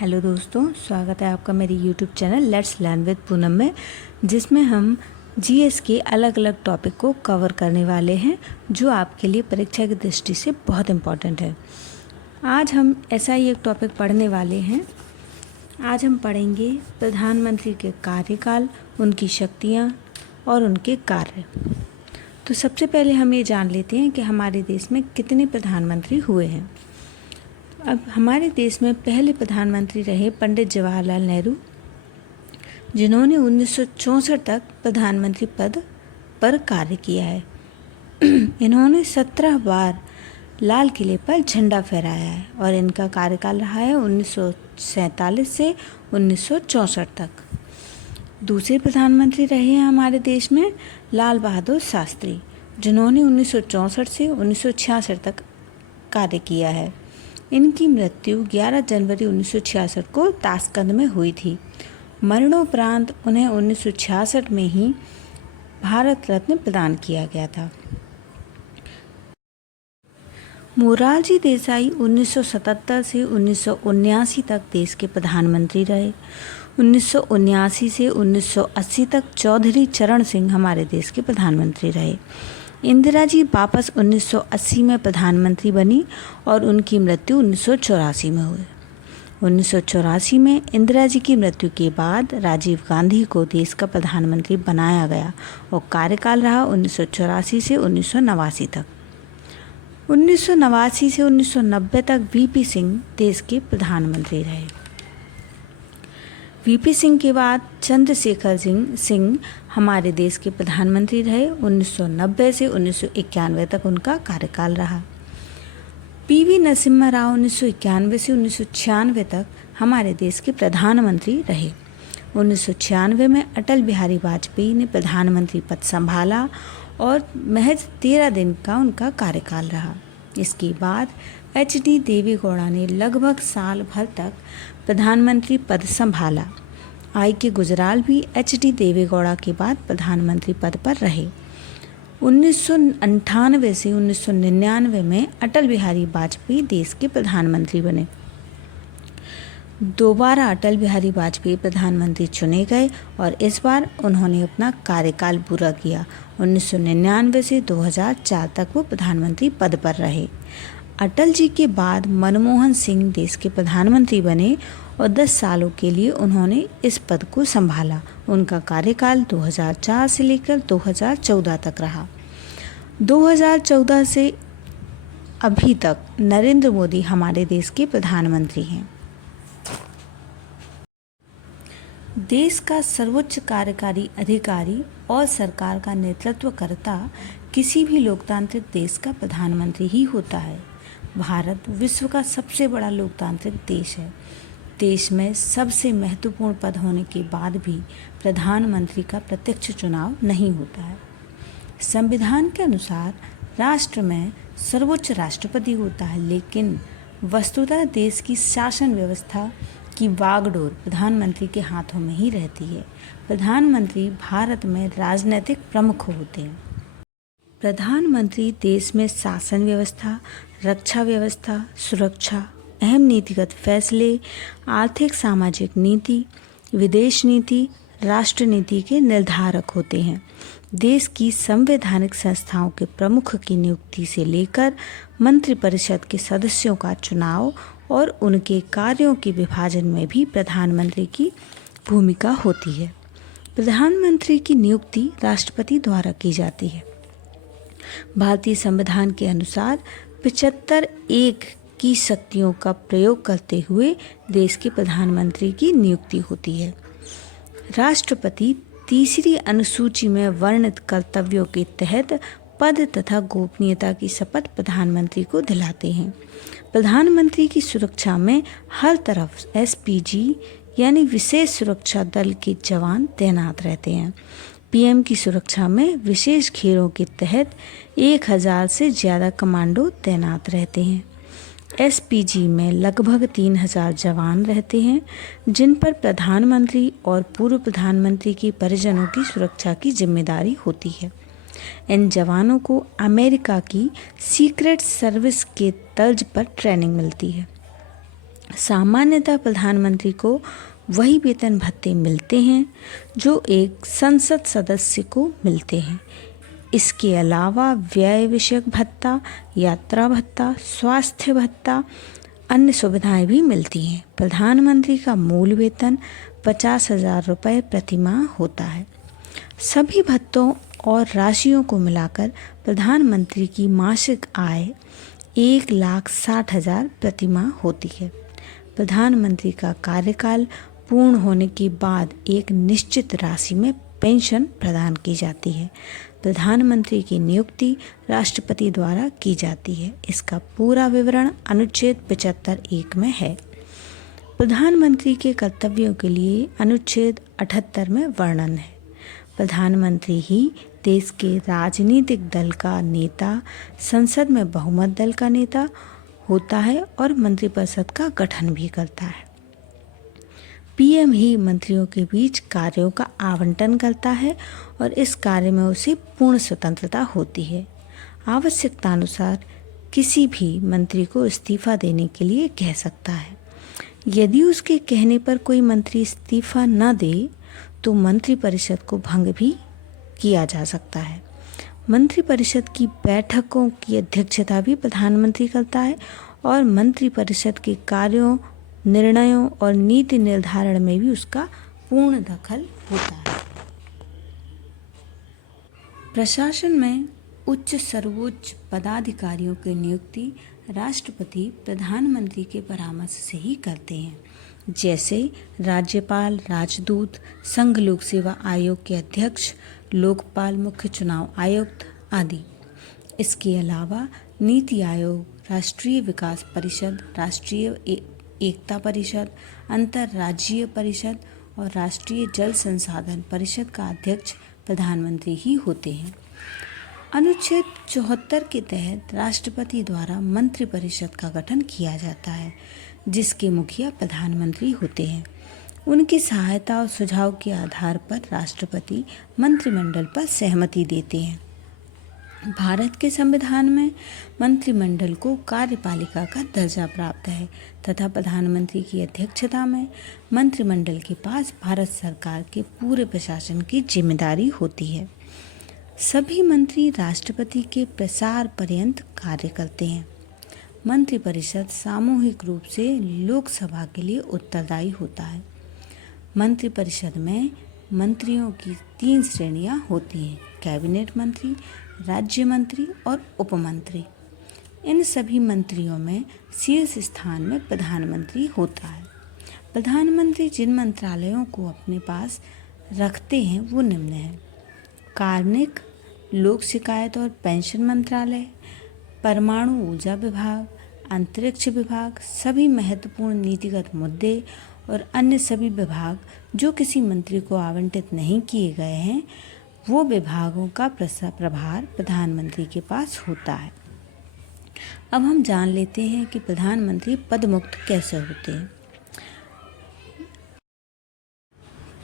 Hello दोस्तों, स्वागत है आपका मेरी YouTube channel let's learn with Poonam में, जिसमें हम जीएस के अलग अलग टॉपिक को कवर करने वाले हैं जो आपके लिए परीक्षा की दृष्टि से बहुत इम्पॉर्टेंट है। आज हम ऐसा ही एक टॉपिक पढ़ने वाले हैं। आज हम पढ़ेंगे प्रधानमंत्री के कार्यकाल, उनकी शक्तियाँ और उनके कार्य। तो सबसे पहले हम ये जान लेते हैं कि हमारे देश में कितने प्रधानमंत्री हुए हैं। अब हमारे देश में पहले प्रधानमंत्री रहे पंडित जवाहरलाल नेहरू, जिन्होंने 1964 तक प्रधानमंत्री पद पर कार्य किया है। इन्होंने 17 बार लाल किले पर झंडा फहराया है और इनका कार्यकाल रहा है 1947 से 1964 तक। दूसरे प्रधानमंत्री रहे हैं हमारे देश में लाल बहादुर शास्त्री, जिन्होंने 1964 से 1966 तक कार्य किया है। इनकी मृत्यु 11 जनवरी 1966 को ताशकंद में हुई थी। मरणोपरांत उन्हें 1966 में ही भारत रत्न प्रदान किया गया था। मोरारजी देसाई 1977 से 1979 तक देश के प्रधानमंत्री रहे। 1979 से 1980 तक चौधरी चरण सिंह हमारे देश के प्रधानमंत्री रहे। इंदिरा जी वापस 1980 में प्रधानमंत्री बनी और उनकी मृत्यु 1984 में हुई। 1984 में इंदिरा जी की मृत्यु के बाद राजीव गांधी को देश का प्रधानमंत्री बनाया गया और कार्यकाल रहा 1984 से 1989 तक। 1989 से 1990 तक वीपी सिंह देश के प्रधानमंत्री रहे। वीपी सिंह के बाद चंद्रशेखर सिंह हमारे देश के प्रधानमंत्री रहे। 1990 से 1991 तक उनका कार्यकाल रहा। पीवी नरसिम्हा राव 1991 से 1996 तक हमारे देश के प्रधानमंत्री रहे। 1996 में अटल बिहारी वाजपेयी ने प्रधानमंत्री पद संभाला और महज 13 दिन का उनका कार्यकाल रहा। इसके बाद एच.डी. देवेगौड़ा ने लगभग साल भर तक प्रधानमंत्री पद संभाला। आई.के. गुजराल भी एच.डी. देवेगौड़ा के बाद प्रधानमंत्री पद पर रहे। 1998 से 1999 में अटल बिहारी वाजपेयी देश के प्रधानमंत्री बने। दोबारा अटल बिहारी वाजपेयी प्रधानमंत्री चुने गए और इस बार उन्होंने अपना कार्यकाल पूरा किया। 1999 से 2004 तक वो प्रधानमंत्री पद पर रहे। अटल जी के बाद मनमोहन सिंह देश के प्रधानमंत्री बने और 10 सालों के लिए उन्होंने इस पद को संभाला। उनका कार्यकाल 2004 से लेकर 2014 तक रहा। 2014 से अभी तक नरेंद्र मोदी हमारे देश के प्रधानमंत्री हैं। देश का सर्वोच्च कार्यकारी अधिकारी और सरकार का नेतृत्व करता किसी भी लोकतांत्रिक देश का प्रधानमंत्री ही होता है। भारत विश्व का सबसे बड़ा लोकतांत्रिक देश है। देश में सबसे महत्वपूर्ण पद होने के बाद भी प्रधानमंत्री का प्रत्यक्ष चुनाव नहीं होता है। संविधान के अनुसार राष्ट्र में सर्वोच्च राष्ट्रपति होता है, लेकिन वस्तुतः देश की शासन व्यवस्था की वागडोर प्रधानमंत्री के हाथों में ही रहती है। प्रधानमंत्री भारत में राजनीतिक प्रमुख होते हैं। प्रधानमंत्री देश में शासन व्यवस्था, रक्षा व्यवस्था, सुरक्षा, अहम नीतिगत फैसले, आर्थिक सामाजिक नीति, विदेश नीति, राष्ट्र नीति के निर्धारक होते हैं। देश की संवैधानिक संस्थाओं के प्रमुख की नियुक्ति से लेकर मंत्रिपरिषद के सदस्यों का चुनाव और उनके कार्यों के विभाजन में भी प्रधानमंत्री की भूमिका होती है। प्रधानमंत्री की नियुक्ति राष्ट्रपति द्वारा की जाती है। भारतीय संविधान के अनुसार 75(1) की शक्तियों का प्रयोग करते हुए देश के प्रधानमंत्री की नियुक्ति होती है। राष्ट्रपति तीसरी अनुसूची में वर्णित कर्तव्यों के तहत पद तथा गोपनीयता की शपथ प्रधानमंत्री को दिलाते हैं। प्रधानमंत्री की सुरक्षा में हर तरफ एसपीजी यानी विशेष सुरक्षा दल के जवान तैनात रहते हैं। पीएम की सुरक्षा में विशेष घेरों के तहत 1000 से ज़्यादा कमांडो तैनात रहते हैं। एसपीजी में लगभग 3000 जवान रहते हैं, जिन पर प्रधानमंत्री और पूर्व प्रधानमंत्री के परिजनों की सुरक्षा की जिम्मेदारी होती है। इन जवानों को अमेरिका की सीक्रेट सर्विस के तर्ज पर ट्रेनिंग मिलती है। सामान्यतः प्रधानमंत्री को वही वेतन भत्ते मिलते हैं जो एक संसद सदस्य को मिलते हैं। इसके अलावा व्यय विषयक भत्ता, यात्रा भत्ता, स्वास्थ्य भत्ता, अन्य सुविधाएं भी मिलती हैं। प्रधानमंत्री का मूल वेतन 50,000 रुपये प्रतिमाह होता है। सभी भत्तों और राशियों को मिलाकर प्रधानमंत्री की मासिक आय 1,60,000 प्रतिमाह होती है। प्रधानमंत्री का कार्यकाल पूर्ण होने के बाद एक निश्चित राशि में पेंशन प्रदान की जाती है। प्रधानमंत्री की नियुक्ति राष्ट्रपति द्वारा की जाती है। इसका पूरा विवरण अनुच्छेद 75(1) में है। प्रधानमंत्री के कर्तव्यों के लिए अनुच्छेद 78 में वर्णन है। प्रधानमंत्री ही देश के राजनीतिक दल का नेता, संसद में बहुमत दल का नेता होता है और मंत्रिपरिषद का गठन भी करता है। पीएम ही मंत्रियों के बीच कार्यों का आवंटन करता है और इस कार्य में उसे पूर्ण स्वतंत्रता होती है। आवश्यकतानुसार किसी भी मंत्री को इस्तीफा देने के लिए कह सकता है। यदि उसके कहने पर कोई मंत्री इस्तीफा न दे तो मंत्रिपरिषद को भंग भी किया जा सकता है। मंत्रिपरिषद की बैठकों की अध्यक्षता भी प्रधानमंत्री करता है और मंत्रिपरिषद के कार्यों, निर्णयों और नीति निर्धारण में भी उसका पूर्ण दखल होता है। प्रशासन में उच्च सर्वोच्च पदाधिकारियों की नियुक्ति राष्ट्रपति प्रधानमंत्री के परामर्श से ही करते हैं, जैसे राज्यपाल, राजदूत, संघ लोक सेवा आयोग के अध्यक्ष, लोकपाल, मुख्य चुनाव आयुक्त आदि। इसके अलावा नीति आयोग, राष्ट्रीय विकास परिषद, राष्ट्रीय एकता परिषद, अंतर्राज्यीय परिषद और राष्ट्रीय जल संसाधन परिषद का अध्यक्ष प्रधानमंत्री ही होते हैं। अनुच्छेद 74 के तहत राष्ट्रपति द्वारा मंत्रिपरिषद का गठन किया जाता है, जिसके मुखिया प्रधानमंत्री होते हैं। उनकी सहायता और सुझाव के आधार पर राष्ट्रपति मंत्रिमंडल पर सहमति देते हैं। भारत के संविधान में मंत्रिमंडल को कार्यपालिका का दर्जा प्राप्त है तथा प्रधानमंत्री की अध्यक्षता में मंत्रिमंडल के पास भारत सरकार के पूरे प्रशासन की जिम्मेदारी होती है। सभी मंत्री राष्ट्रपति के प्रसार पर्यंत कार्य करते हैं। मंत्रिपरिषद सामूहिक रूप से लोकसभा के लिए उत्तरदायी होता है। मंत्रिपरिषद में मंत्रियों की 3 श्रेणियां होती हैं: कैबिनेट मंत्री, राज्य मंत्री और उपमंत्री। इन सभी मंत्रियों में शीर्ष स्थान में प्रधानमंत्री होता है। प्रधानमंत्री जिन मंत्रालयों को अपने पास रखते हैं वो निम्न हैं: कार्मिक, लोक शिकायत और पेंशन मंत्रालय, परमाणु ऊर्जा विभाग, अंतरिक्ष विभाग, सभी महत्वपूर्ण नीतिगत मुद्दे और अन्य सभी विभाग जो किसी मंत्री को आवंटित नहीं किए गए हैं, वो विभागों का प्रभार प्रधानमंत्री के पास होता है। अब हम जान लेते हैं कि प्रधानमंत्री पदमुक्त कैसे होते हैं।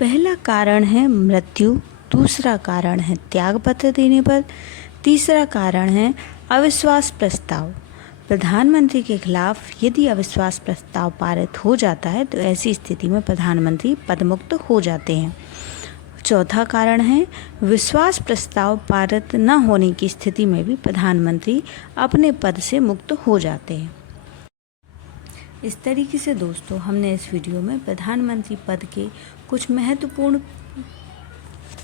पहला कारण है मृत्यु, दूसरा कारण है त्यागपत्र देने पर, तीसरा कारण है अविश्वास प्रस्ताव। प्रधानमंत्री के खिलाफ यदि अविश्वास प्रस्ताव पारित हो जाता है तो ऐसी स्थिति में प्रधानमंत्री पदमुक्त हो जाते हैं। चौथा कारण है विश्वास प्रस्ताव पारित न होने की स्थिति में भी प्रधानमंत्री अपने पद से मुक्त हो जाते हैं। इस तरीके से दोस्तों हमने इस वीडियो में प्रधानमंत्री पद के कुछ महत्वपूर्ण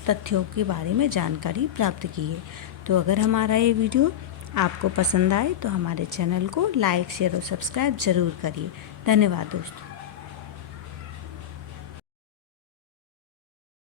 तथ्यों के बारे में जानकारी प्राप्त की है। तो अगर हमारा ये वीडियो आपको पसंद आए तो हमारे चैनल को लाइक, शेयर और सब्सक्राइब जरूर करिए। धन्यवाद दोस्तों।